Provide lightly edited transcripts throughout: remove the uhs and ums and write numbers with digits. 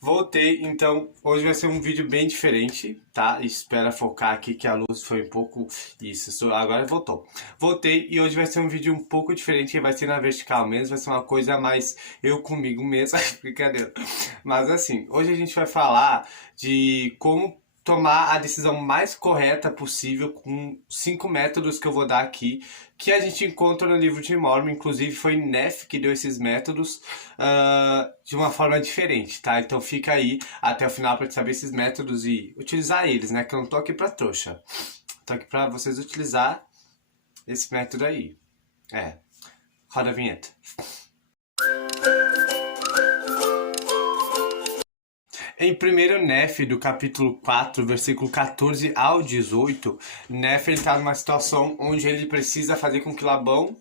Voltei, então hoje vai ser um vídeo bem diferente, tá? Espera focar aqui que a luz foi um pouco... Isso, agora voltou. Voltei e hoje vai ser um vídeo um pouco diferente, vai ser na vertical mesmo, vai ser uma coisa mais eu comigo mesmo, brincadeira. Mas assim, hoje a gente vai falar de como tomar a decisão mais correta possível com 5 métodos que eu vou dar aqui, que a gente encontra no livro de Mormon. Inclusive foi Neff que deu esses métodos de uma forma diferente, tá? Então fica aí até o final para saber esses métodos e utilizar eles, né? Que eu não tô aqui pra trouxa. Tô aqui pra vocês utilizar esse método aí. Roda a vinheta. Em 1º Nefe, do capítulo 4, versículo 14 ao 18, Nefe está numa situação onde ele precisa fazer com que Labão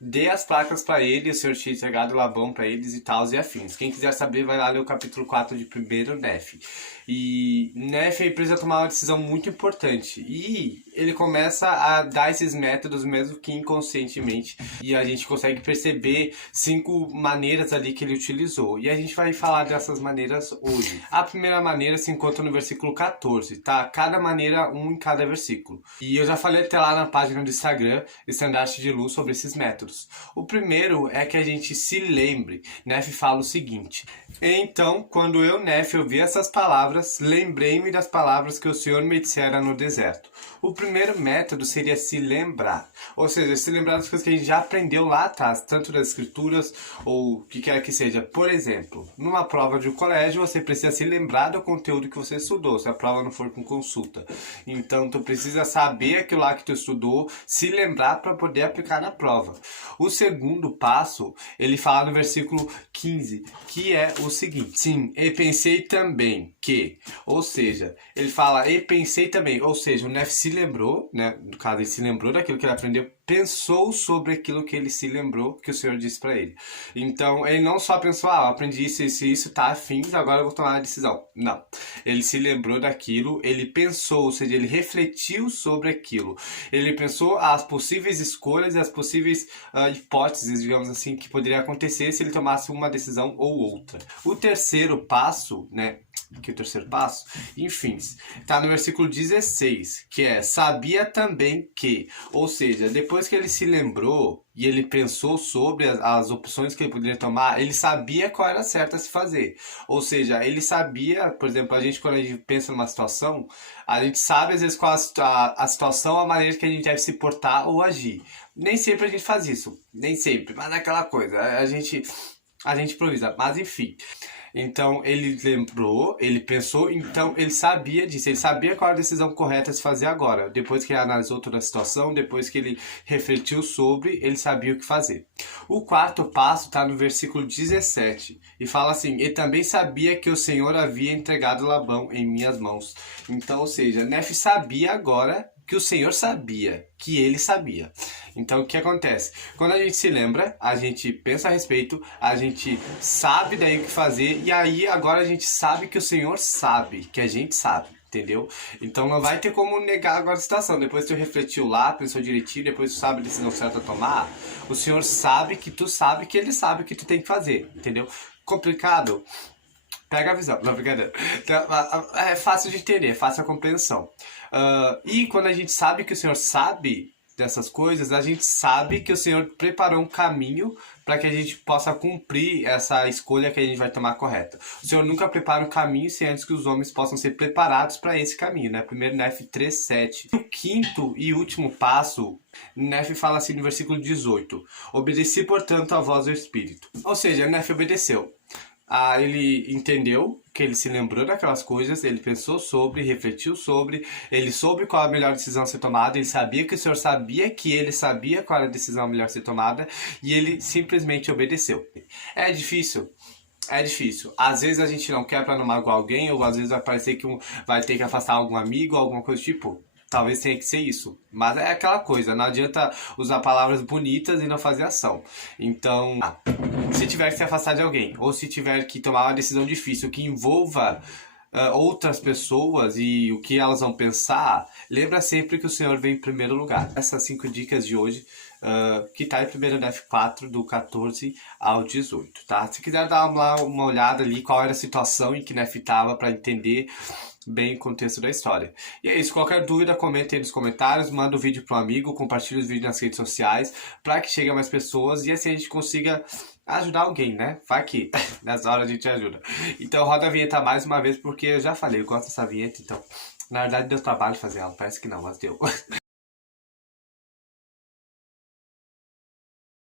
dê as placas para ele, o Senhor tinha entregado Labão para eles e tal, e afins. Quem quiser saber, vai lá ler o capítulo 4 de 1º Nefe. E Nefe precisa tomar uma decisão muito importante. E ele começa a dar esses métodos, mesmo que inconscientemente. E a gente consegue perceber 5 maneiras ali que ele utilizou. E a gente vai falar dessas maneiras hoje. A primeira maneira se encontra no versículo 14, tá? Cada maneira, um em cada versículo. E eu já falei até lá na página do Instagram, Estandarte de Luz, sobre esses métodos. O primeiro é que a gente se lembre. Nefe fala o seguinte: então, quando eu, Nefe, ouvi essas palavras, lembrei-me das palavras que o Senhor me dissera no deserto. O primeiro método seria se lembrar. Ou seja, se lembrar das coisas que a gente já aprendeu lá atrás, tanto das escrituras ou o que quer que seja. Por exemplo, numa prova de um colégio, você precisa se lembrar do conteúdo que você estudou, se a prova não for com consulta. Então, tu precisa saber aquilo lá que tu estudou, se lembrar para poder aplicar na prova. O segundo passo, ele fala no versículo 15, que é o seguinte: sim, e pensei também que, ou seja, ele fala, e pensei também, ou seja, o Nefe se lembrou, né, no caso ele se lembrou daquilo que ele aprendeu, pensou sobre aquilo que ele se lembrou que o Senhor disse para ele. Então, ele não só pensou, eu aprendi isso, tá afim, agora eu vou tomar uma decisão. Não. Ele se lembrou daquilo, ele pensou, ou seja, ele refletiu sobre aquilo. Ele pensou as possíveis escolhas e as possíveis hipóteses, digamos assim, que poderia acontecer se ele tomasse uma decisão ou outra. O terceiro passo, né, que é o terceiro passo, enfim, está no versículo 16, que é, sabia também que, ou seja, depois que ele se lembrou e ele pensou sobre as opções que ele poderia tomar, ele sabia qual era certa a se fazer. Ou seja, ele sabia, por exemplo, a gente quando a gente pensa numa situação, a gente sabe às vezes qual a situação, a maneira que a gente deve se portar ou agir. Nem sempre a gente faz isso, nem sempre, mas é aquela coisa, a gente improvisa, mas enfim. Então ele lembrou, ele pensou, então ele sabia disso, ele sabia qual era a decisão correta a se fazer agora. Depois que ele analisou toda a situação, depois que ele refletiu sobre, ele sabia o que fazer. O quarto passo está no versículo 17 e fala assim: e também sabia que o Senhor havia entregado Labão em minhas mãos. Então, ou seja, Nefe sabia agora que o Senhor sabia, que ele sabia. Então o que acontece? Quando a gente se lembra, a gente pensa a respeito, a gente sabe daí o que fazer, e aí agora a gente sabe que o Senhor sabe, que a gente sabe. Entendeu? Então não vai ter como negar agora a situação. Depois que tu refletiu lá, pensou direitinho, depois tu sabe a decisão certa a tomar, o Senhor sabe que tu sabe que ele sabe o que tu tem que fazer. Entendeu? Complicado? Pega a visão, não, brincadeira. É fácil de entender, é fácil a compreensão. E quando a gente sabe que o Senhor sabe dessas coisas, a gente sabe que o Senhor preparou um caminho para que a gente possa cumprir essa escolha que a gente vai tomar correta. O Senhor nunca prepara um caminho sem antes que os homens possam ser preparados para esse caminho, né? 1 Nefe 3:7. O quinto e último passo, Nefe fala assim no versículo 18: obedeci, portanto, à voz do Espírito. Ou seja, Nefe obedeceu. Ele entendeu que ele se lembrou daquelas coisas, ele pensou sobre, refletiu sobre, ele soube qual a melhor decisão a ser tomada, ele sabia que o Senhor sabia que ele sabia qual era a decisão melhor a ser tomada, e ele simplesmente obedeceu. É difícil? É difícil. Às vezes a gente não quer para não magoar alguém, ou às vezes vai parecer que vai ter que afastar algum amigo, alguma coisa do tipo. Talvez tenha que ser isso. Mas é aquela coisa, não adianta usar palavras bonitas e não fazer ação. Então, se tiver que se afastar de alguém, ou se tiver que tomar uma decisão difícil que envolva outras pessoas e o que elas vão pensar, lembra sempre que o Senhor vem em primeiro lugar. Essas 5 dicas de hoje que tá em 1 Nef 4, do 14 ao 18, tá? Se quiser dar uma olhada ali qual era a situação em que Nef tava para entender bem o contexto da história. E é isso, qualquer dúvida, comente aí nos comentários, manda o vídeo pro amigo, compartilha os vídeos nas redes sociais para que chegue a mais pessoas e assim a gente consiga ajudar alguém, né? Vai que nessa hora a gente ajuda. Então roda a vinheta mais uma vez, porque eu já falei, eu gosto dessa vinheta, então na verdade deu trabalho fazer ela, parece que não, mas deu.